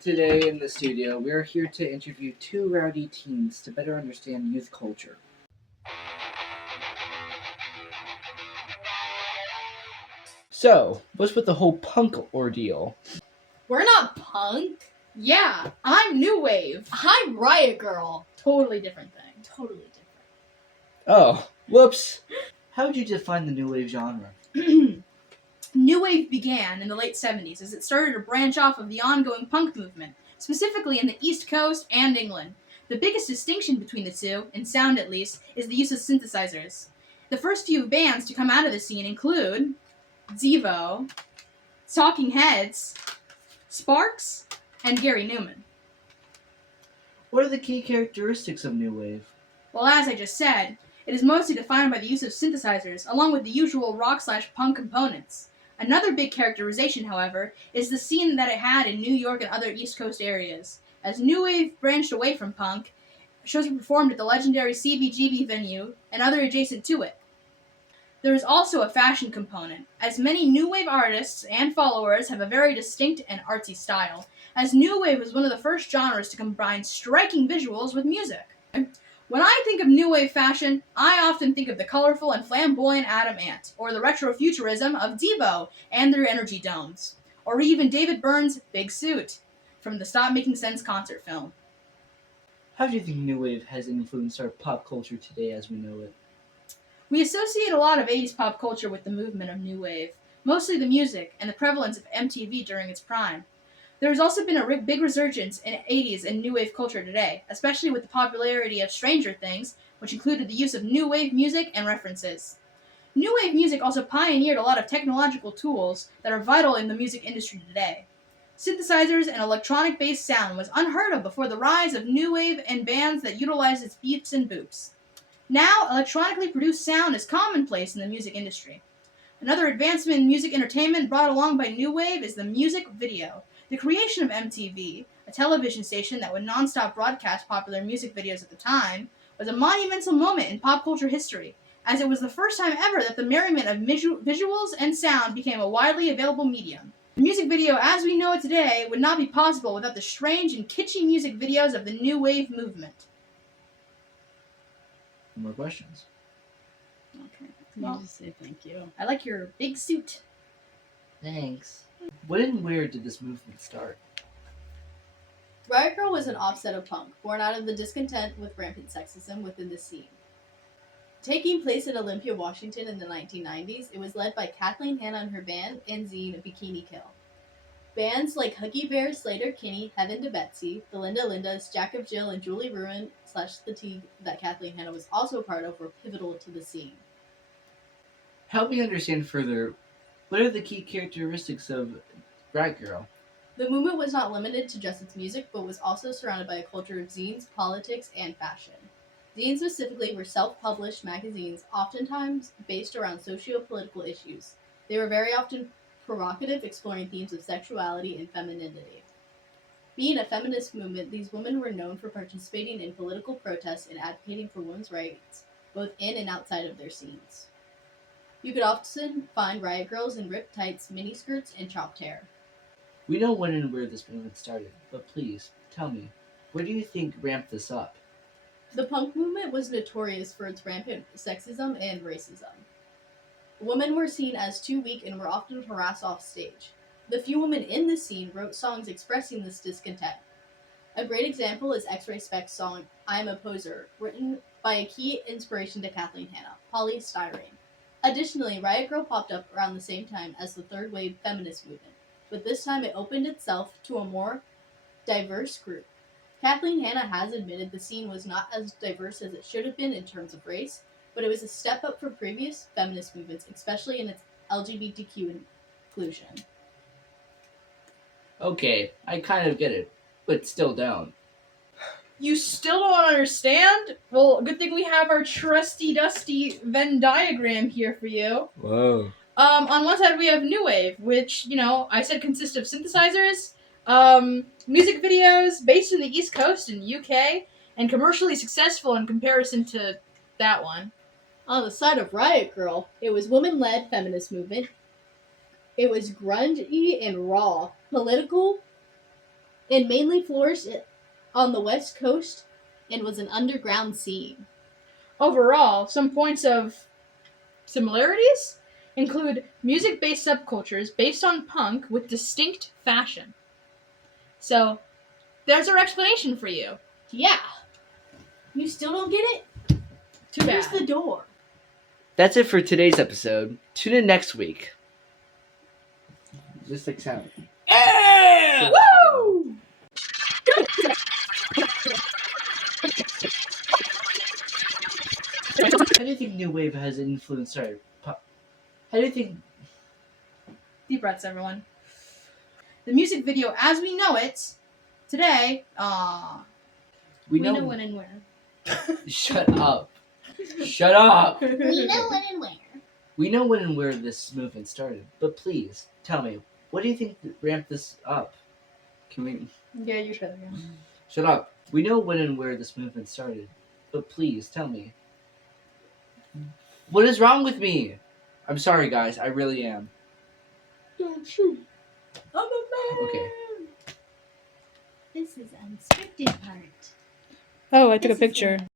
Today in the studio, we are here to interview two rowdy teens to better understand youth culture. So, what's with the whole punk ordeal? We're not punk. Yeah, I'm new wave. I'm Riot Grrrl. Totally different thing. Totally different. Oh, whoops! How would you define the new wave genre? New wave began in the late 70s as it started to branch off of the ongoing punk movement, specifically in the East Coast and England. The biggest distinction between the two, in sound at least, is the use of synthesizers. The first few bands to come out of the scene include Devo, Talking Heads, Sparks, and Gary Newman. What are the key characteristics of new wave? Well, as I just said, it is mostly defined by the use of synthesizers, along with the usual rock/punk components. Another big characterization, however, is the scene that it had in New York and other East Coast areas. As new wave branched away from punk, shows were performed at the legendary CBGB venue and other adjacent to it. There is also a fashion component, as many new wave artists and followers have a very distinct and artsy style, as new wave was one of the first genres to combine striking visuals with music. When I think of new wave fashion, I often think of the colorful and flamboyant Adam Ant, or the retrofuturism of Devo and their energy domes, or even David Byrne's Big Suit from the Stop Making Sense concert film. How do you think new wave has influenced our pop culture today as we know it? We associate a lot of 80s pop culture with the movement of new wave, mostly the music and the prevalence of MTV during its prime. There has also been a big resurgence in 80s and new wave culture today, especially with the popularity of Stranger Things, which included the use of new wave music and references. New wave music also pioneered a lot of technological tools that are vital in the music industry today. Synthesizers and electronic based sound was unheard of before the rise of new wave and bands that utilized its beeps and boops. Now, electronically produced sound is commonplace in the music industry. Another advancement in music entertainment brought along by new wave is the music video. The creation of MTV, a television station that would non-stop broadcast popular music videos at the time, was a monumental moment in pop culture history, as it was the first time ever that the merriment of visuals and sound became a widely available medium. The music video as we know it today would not be possible without the strange and kitschy music videos of the new wave movement. More questions? Okay. I'll just say thank you. I like your big suit. Thanks. When and where did this movement start? Riot Grrrl was an offset of punk, born out of the discontent with rampant sexism within the scene. Taking place in Olympia, Washington in the 1990s, it was led by Kathleen Hanna and her band and zine Bikini Kill. Bands like Huggy Bear, Slater Kinney, Heaven to Betsy, the Linda Lindas, Jack of Jill, and Julie Ruin / The Teague that Kathleen Hanna was also a part of were pivotal to the scene. Help me understand further, what are the key characteristics of Riot Grrrl? The movement was not limited to just its music, but was also surrounded by a culture of zines, politics, and fashion. Zines specifically were self-published magazines, oftentimes based around socio-political issues. They were very often provocative, exploring themes of sexuality and femininity. Being a feminist movement, these women were known for participating in political protests and advocating for women's rights, both in and outside of their scenes. You could often find riot girls in ripped tights, miniskirts, and chopped hair. We know when and where this movement started, but please, tell me, where do you think ramped this up? The punk movement was notorious for its rampant sexism and racism. Women were seen as too weak and were often harassed off stage. The few women in this scene wrote songs expressing this discontent. A great example is X-Ray Spec's song "I'm a Poser," written by a key inspiration to Kathleen Hanna, polystyrene. Additionally, Riot Grrrl popped up around the same time as the third wave feminist movement, but this time it opened itself to a more diverse group. Kathleen Hanna has admitted the scene was not as diverse as it should have been in terms of race, but it was a step up for previous feminist movements, especially in its LGBTQ inclusion. Okay, I kind of get it, but still don't. You still don't understand? Well, good thing we have our trusty dusty Venn diagram here for you. Whoa. On one side we have new wave, which, I said consists of synthesizers, music videos based in the East Coast and UK, and commercially successful in comparison to that one. On the side of Riot Grrrl, it was women-led feminist movement. It was grungy and raw, political, It mainly flourished on the West Coast and was an underground scene. Overall, some points of similarities include music-based subcultures based on punk with distinct fashion. So, there's our explanation for you. Yeah. You still don't get it? Too bad. Here's the door. That's it for today's episode. Tune in next week. Just like sound. Yeah! Woo! How do you think New Wave has influenced our pop? How do you think? Deep breaths, everyone. The music video as we know it today, We We know. know when and where. Shut up. Shut up. We know when and where. We know when and where this movement started, but please tell me, what do you think ramped this up? Can we? Yeah, you should. Yeah. Shut up. We know when and where this movement started, but please tell me. What is wrong with me? I'm sorry, guys. I really am. Don't shoot. I'm a man. Okay. This is unscripted part. Oh, I took a picture.